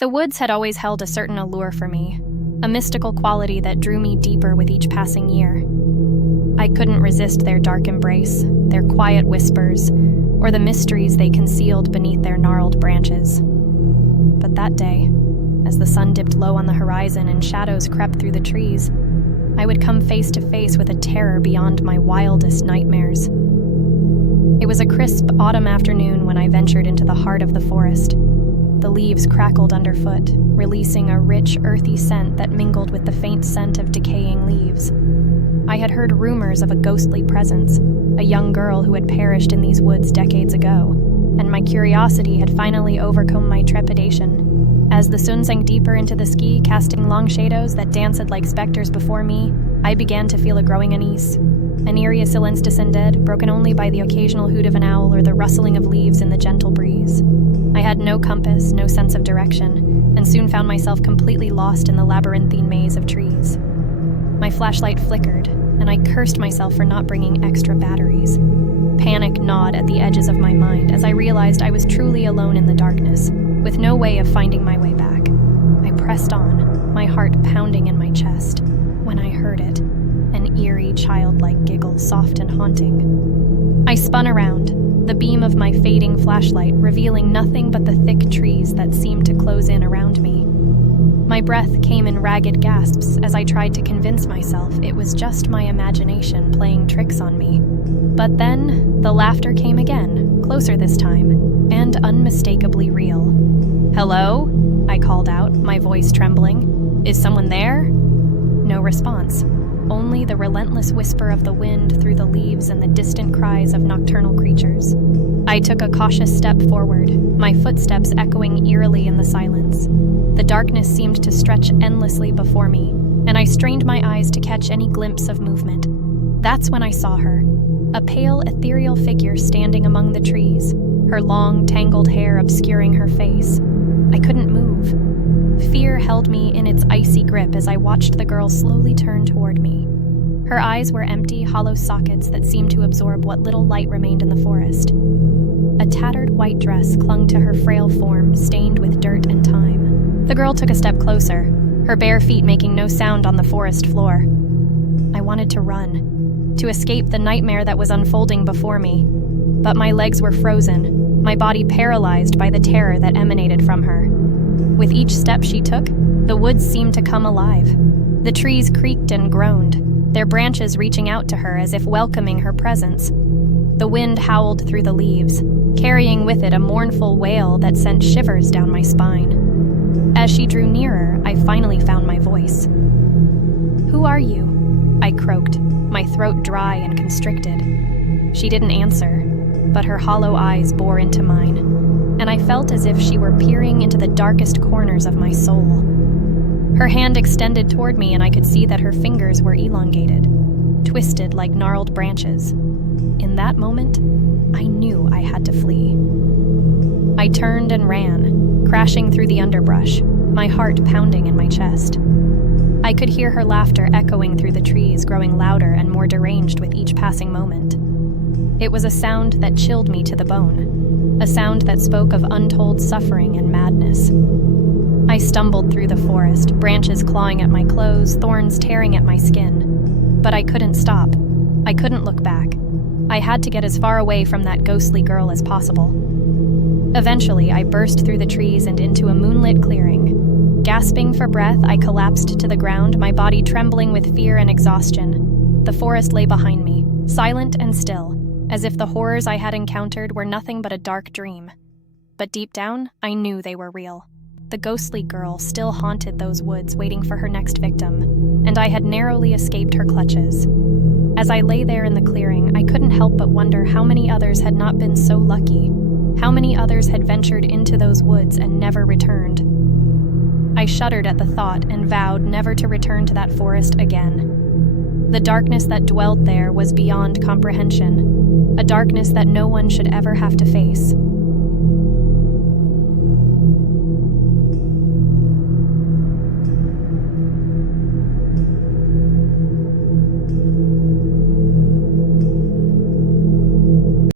The woods had always held a certain allure for me, a mystical quality that drew me deeper with each passing year. I couldn't resist their dark embrace, their quiet whispers, or the mysteries they concealed beneath their gnarled branches. But that day, as the sun dipped low on the horizon and shadows crept through the trees, I would come face to face with a terror beyond my wildest nightmares. It was a crisp autumn afternoon when I ventured into the heart of the forest. The leaves crackled underfoot, releasing a rich, earthy scent that mingled with the faint scent of decaying leaves. I had heard rumors of a ghostly presence, a young girl who had perished in these woods decades ago, and my curiosity had finally overcome my trepidation. As the sun sank deeper into the sky, casting long shadows that danced like specters before me, I began to feel a growing unease. An eerie silence descended, broken only by the occasional hoot of an owl or the rustling of leaves in the gentle breeze. I had no compass, no sense of direction, and soon found myself completely lost in the labyrinthine maze of trees. My flashlight flickered, and I cursed myself for not bringing extra batteries. Panic gnawed at the edges of my mind as I realized I was truly alone in the darkness, with no way of finding my way back. I pressed on, my heart pounding in my chest, when I heard it, an eerie, childlike giggle, soft and haunting. I spun around, the beam of my fading flashlight revealing nothing but the thick trees that seemed to close in around me. My breath came in ragged gasps as I tried to convince myself it was just my imagination playing tricks on me. But then, the laughter came again, closer this time, and unmistakably real. "Hello?" I called out, my voice trembling. "Is someone there?" No response. Only the relentless whisper of the wind through the leaves and the distant cries of nocturnal creatures. I took a cautious step forward, my footsteps echoing eerily in the silence. The darkness seemed to stretch endlessly before me, and I strained my eyes to catch any glimpse of movement. That's when I saw her, a pale, ethereal figure standing among the trees, her long, tangled hair obscuring her face. I couldn't move. Fear held me in its icy grip as I watched the girl slowly turn toward me. Her eyes were empty, hollow sockets that seemed to absorb what little light remained in the forest. A tattered white dress clung to her frail form, stained with dirt and time. The girl took a step closer, her bare feet making no sound on the forest floor. I wanted to run, to escape the nightmare that was unfolding before me. But my legs were frozen, my body paralyzed by the terror that emanated from her. With each step she took, the woods seemed to come alive. The trees creaked and groaned, their branches reaching out to her as if welcoming her presence. The wind howled through the leaves, carrying with it a mournful wail that sent shivers down my spine. As she drew nearer, I finally found my voice. "Who are you?" I croaked, my throat dry and constricted. She didn't answer, but her hollow eyes bore into mine, and I felt as if she were peering into the darkest corners of my soul. Her hand extended toward me, and I could see that her fingers were elongated, twisted like gnarled branches. In that moment, I knew I had to flee. I turned and ran, crashing through the underbrush, my heart pounding in my chest. I could hear her laughter echoing through the trees, growing louder and more deranged with each passing moment. It was a sound that chilled me to the bone, a sound that spoke of untold suffering and madness. I stumbled through the forest, branches clawing at my clothes, thorns tearing at my skin. But I couldn't stop. I couldn't look back. I had to get as far away from that ghostly girl as possible. Eventually, I burst through the trees and into a moonlit clearing. Gasping for breath, I collapsed to the ground, my body trembling with fear and exhaustion. The forest lay behind me, silent and still, as if the horrors I had encountered were nothing but a dark dream. But deep down, I knew they were real. The ghostly girl still haunted those woods, waiting for her next victim, and I had narrowly escaped her clutches. As I lay there in the clearing, I couldn't help but wonder how many others had not been so lucky, how many others had ventured into those woods and never returned. I shuddered at the thought and vowed never to return to that forest again. The darkness that dwelt there was beyond comprehension, a darkness that no one should ever have to face.